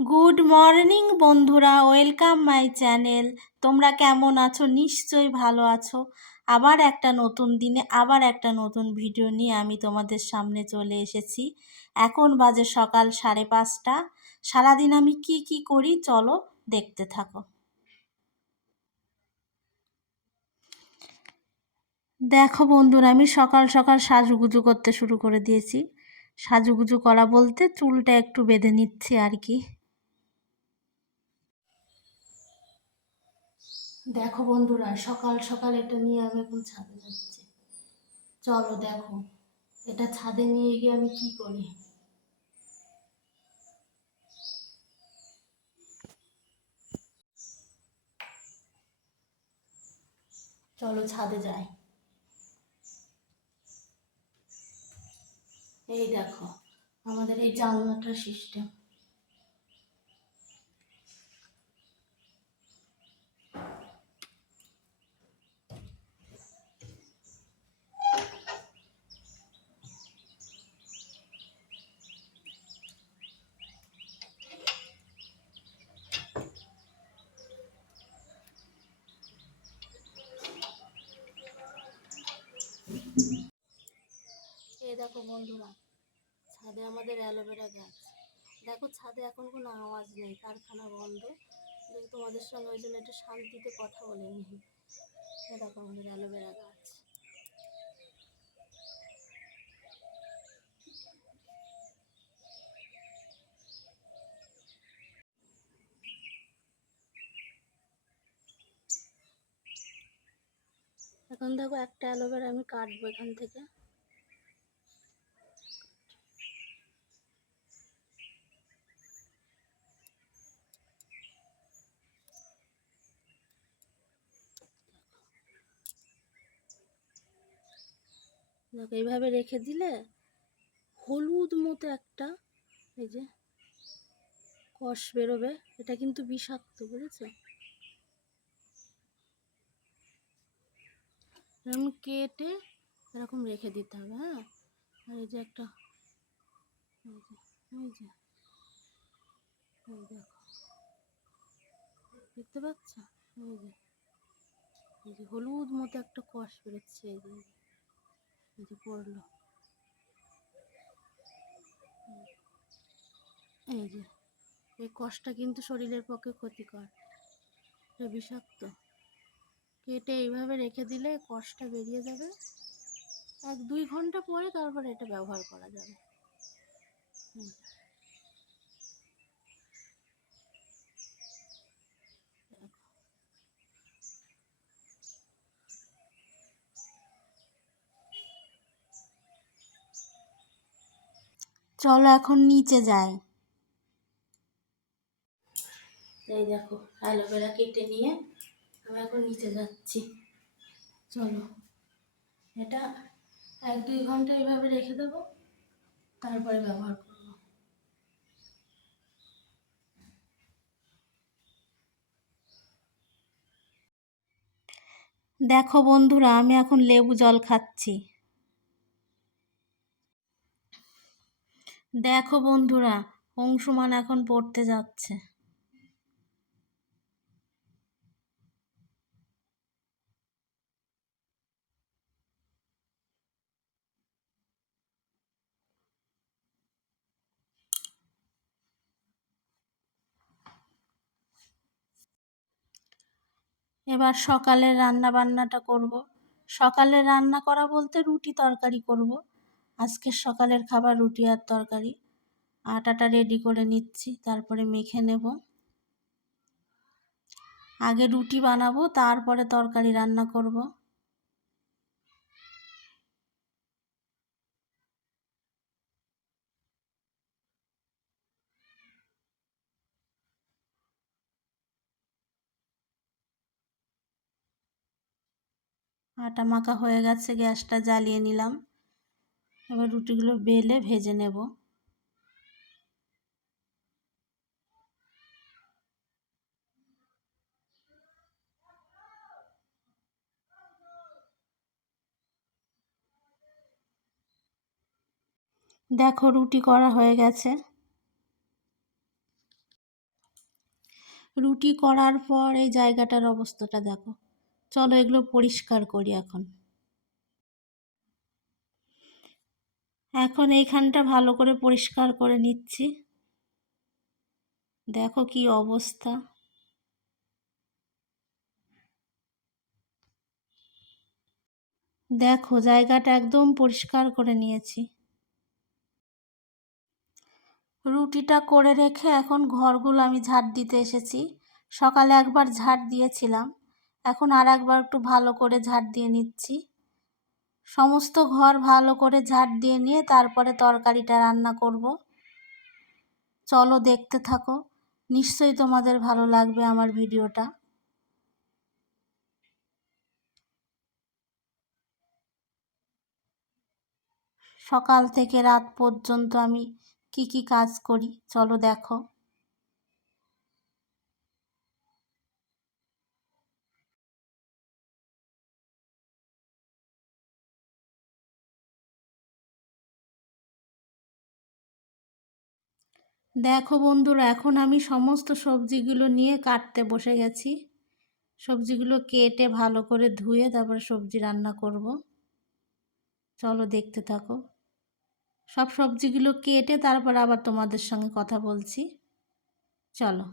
Good morning বন্ধুরা, welcome my channel. তোমরা কেমন আছো? নিশ্চয়ই ভালো আছো। আবার একটা নতুন দিনে আবার একটা নতুন ভিডিও নিয়ে আমি তোমাদের সামনে চলে এসেছি। এখন বাজে সকাল 5:30। সারাদিন আমি কি কি করি চলো দেখতে থাকো। দেখো বন্ধুরা, আমি সকাল সকাল সাজুগুজু করতে শুরু করে দিয়েছি। সাজুগুজু করা বলতে চুলটা একটু বেঁধে নিচ্ছি আর কি। দেখো বন্ধুরা, সকাল সকাল এটা নিয়ে আমি এখন ছাদে যাচ্ছি। চলো দেখো এটা ছাদে নিয়ে গিয়ে আমি কি করি। চলো ছাদে যাই। এই দেখো আমাদের এই জানলাটার সিস্টেম। এই দেখো বন্ধুরা, ছাদে আমাদের অ্যালোভেরা গাছ। দেখো ছাদে এখন কোনো আওয়াজ নেই, কারখানা বন্ধ। তোমাদের সঙ্গে ওই জন্য একটু শান্তিতে কথা বলে নিই। দেখো আমাদের অ্যালোভেরা গাছ। এখন দেখো একটা অ্যালোভেরা আমি কাটবো এখান থেকে। দেখো এইভাবে রেখে দিলে হলুদ মতো একটা এই যে কষ বেরোবে। এটা কিন্তু বিষাক্ত, বুঝেছো? এরকম কেটে এরকম রেখে দিতে হবে। হ্যাঁ, আর এই যে একটা এই যে এই যে এই দেখো, দেখতে পাচ্ছ? এই যে এই যে হলুদ মতো একটা কষ বেরোচ্ছে। এই যে পড়লো। এই যে এই কষটা কিন্তু শরীরের পক্ষে ক্ষতিকর, এটা বিষাক্ত। কেটে এইভাবে রেখে দিলে কষটা বেরিয়ে যাবে। 1-2 ঘন্টা পরে তারপরে এটা ব্যবহার করা যাবে। চলো এখন নিচে যাই। এই দেখো অ্যালোভেরা কেটে নিয়ে আমি এখন নিচে যাচ্ছি। চলো এটা 1-2 ঘন্টা এইভাবে রেখে দেবো, তারপরে ব্যবহার করবো। দেখো বন্ধুরা, আমি এখন লেবু জল খাচ্ছি। দেখো বন্ধুরা, অংশুমান এখন পড়তে যাচ্ছে। এবার সকালের রান্না বান্নাটা করব। সকালে রান্না করা বলতে রুটি তরকারি করব। আজকের সকালের খাবার রুটি আর তরকারি। আটাটা রেডি করে নিচ্ছি, তারপরে মেখে নেব। আগে রুটি বানাবো, তারপরে তরকারি রান্না করব। আটা মাখা হয়ে গেছে, গ্যাসটা জ্বালিয়ে নিলাম। এবার রুটিগুলো বেলে ভেজে নেব। দেখো রুটি করা হয়ে গেছে। রুটি করার পর এই জায়গাটার অবস্থাটা দেখো। চলো এগুলো পরিষ্কার করি এখন। এখন এইখানটা ভালো করে পরিষ্কার করে নিচ্ছি। দেখো কি অবস্থা। দেখো জায়গাটা একদম পরিষ্কার করে নিয়েছি। রুটিটা করে রেখে এখন ঘরগুলো আমি ঝাড় দিতে এসেছি। সকালে একবার ঝাড় দিয়েছিলাম, এখন আর একবার একটু ভালো করে ঝাড় দিয়ে নিচ্ছি। সমস্ত ঘর ভালো করে ঝাড় দিয়ে নিয়ে তারপরে তরকারিটা রান্না করব। চলো দেখতে থাকো, নিশ্চয়ই তোমাদের ভালো লাগবে আমার ভিডিওটা। সকাল থেকে রাত পর্যন্ত আমি কি কি কাজ করি চলো দেখো। দেখো বন্ধুরা, এখন আমি সমস্ত সবজিগুলো নিয়ে কাটতে বসে গেছি। সবজিগুলো কেটে ভালো করে ধুয়ে তারপরে সবজি রান্না করব। চলো দেখতে থাকো। সব সবজিগুলো কেটে তারপর আবার তোমাদের সঙ্গে কথা বলছি। চলো।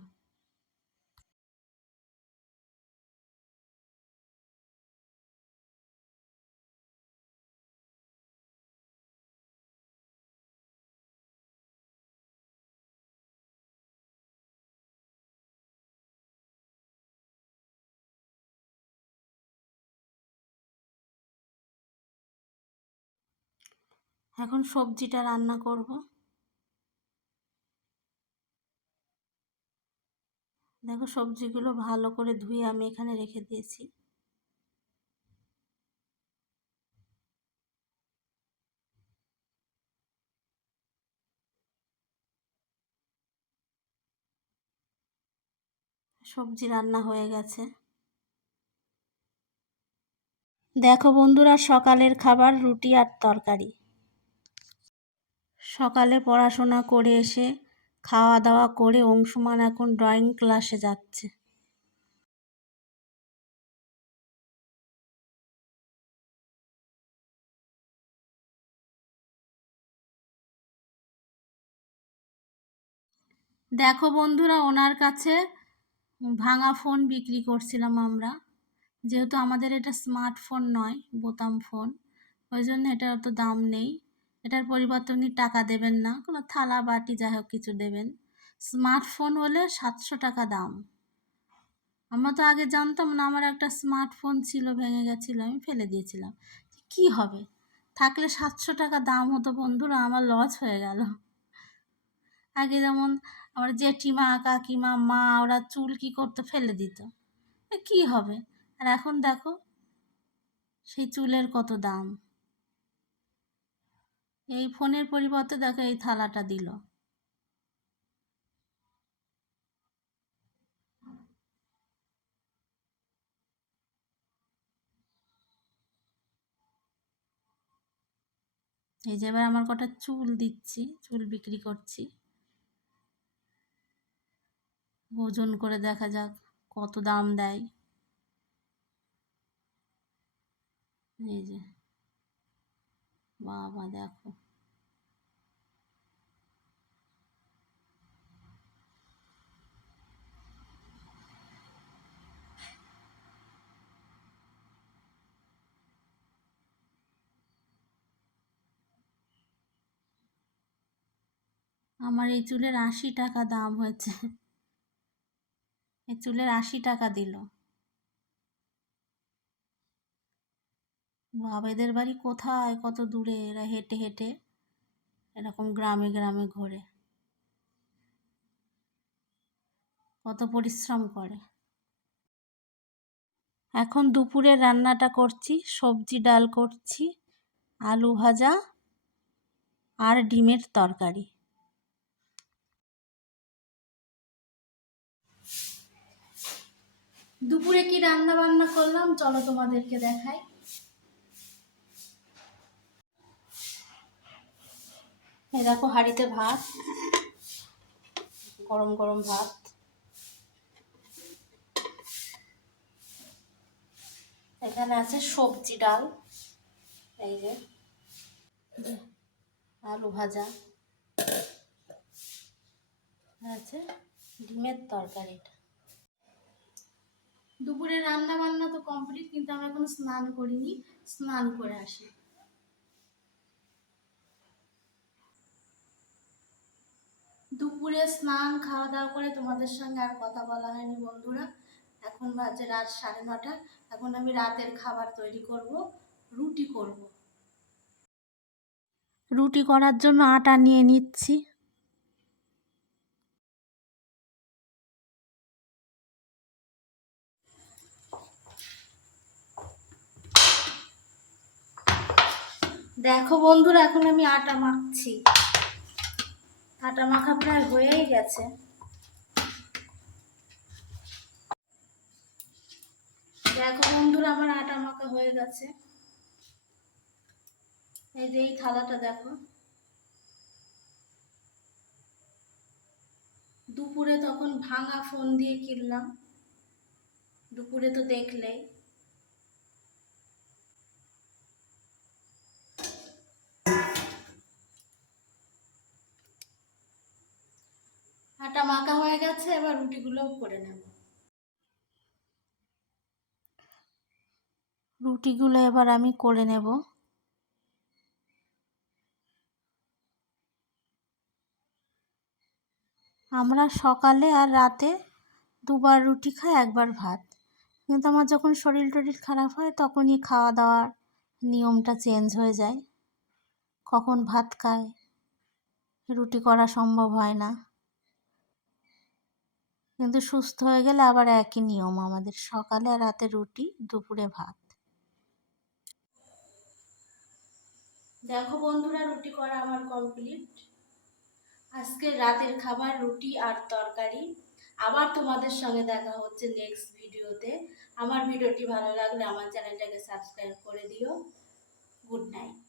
এখন সবজিটা রান্না করব। দেখো সবজিগুলো ভালো করে ধুয়ে আমি এখানে রেখে দিয়েছি। সবজি রান্না হয়ে গেছে। দেখো বন্ধুরা, সকালের খাবার রুটি আর তরকারি। সকালে পড়াশোনা করে এসে খাওয়া দাওয়া করে অংশুমান এখন ড্রয়িং ক্লাসে যাচ্ছে। দেখো বন্ধুরা, ওনার কাছে ভাঙা ফোন বিক্রি করছিলাম আমরা। যেহেতু আমাদের এটা স্মার্টফোন নয়, বোতাম ফোন, ওই জন্য এটার অত দাম নেই। এটার পরিবর্তে উনি টাকা দেবেন না, কোনো থালা বাটি যাই হোক কিছু দেবেন। স্মার্টফোন হলে 700 টাকা দাম। আমরা তো আগে জানতাম না, আমার একটা স্মার্টফোন ছিল, ভেঙে গেছিলো, আমি ফেলে দিয়েছিলাম। কি হবে, থাকলে 700 টাকা দাম হতো বন্ধুরা, আমার লস হয়ে গেল। আগে যেমন আমার জেঠিমা কাকিমা মা ওরা চুল কি করতো, ফেলে দিত, কি হবে। আর এখন দেখো সেই চুলের কত দাম। এই ফোনের পরিবর্তে দেখো এই থালাটা দিল। এই যে এবার আমার কটা চুল দিচ্ছি, চুল বিক্রি করছি। ওজন করে দেখা যাক কত দাম দেয়। এই যে বাবা দেখো, আমার এই চুলের 80 টাকা দাম হয়েছে। এই চুলের 80 টাকা দিল। বাবা এদের বাড়ি কোথায়, কত দূরে, এরা হেঁটে হেঁটে এরকম গ্রামে গ্রামে ঘোরে, কত পরিশ্রম করে। এখন দুপুরের রান্নাটা করছি, সবজি ডাল করছি, আলু ভাজা আর ডিমের তরকারি। দুপুরে কি রান্না বান্না করলাম চলো তোমাদেরকে দেখাই। এই দেখো হাঁড়িতে ভাত, গরম গরম ভাত। এখানে আছে সবজি ডাল, এই যে আলু ভাজা আছে, ডিমের তরকারিটা। দুপুরে রান্না বান্না তো কমপ্লিট, কিন্তু আমি এখনো স্নান করিনি, স্নান করে আসি। দুপুরে স্নান খাওয়া দাওয়া করে তোমাদের সঙ্গে আর কথা বলা হয়নি বন্ধুরা। এখন বাজে রাত 9:30। এখন আমি রাতের খাবার তৈরি করব, রুটি করব। রুটি করার জন্য আটা নিয়ে নিচ্ছি। দেখো বন্ধুরা, এখন আমি আটা মাখছি। আটা মাখা প্রায় হয়েই গেছে। দেখো বন্ধুরা, আমার আটা মাখা হয়ে গেছে। এই যে এই থালাটা দেখো। দুপুরে তখন ভাঙা ফোন দিয়ে কিনলাম, দুপুরে তো দেখলেই। আটা মাখা হয়ে গেছে, এবার রুটিগুলোও করে নেব। রুটিগুলো এবার আমি করে নেব। আমরা সকালে আর রাতে দুবার রুটি খাই, একবার ভাত। কিন্তু আমার যখন শরীর টরীর খারাপ হয় তখনই খাওয়া দাওয়ার নিয়মটা চেঞ্জ হয়ে যায়। কখন ভাত খায়, রুটি করা সম্ভব হয় না। কিন্তু সুস্থ হয়ে গেলে আবার একই নিয়ম আমাদের, সকালে আর রাতে রুটি, দুপুরে ভাত। দেখো বন্ধুরা, রুটি করা আমার কমপ্লিট। আজকে রাতের খাবার রুটি আর তরকারি। আবার তোমাদের সঙ্গে দেখা হচ্ছে নেক্সট ভিডিওতে। আমার ভিডিওটি ভালো লাগলে আমার চ্যানেলটাকে সাবস্ক্রাইব করে দিও। Good night.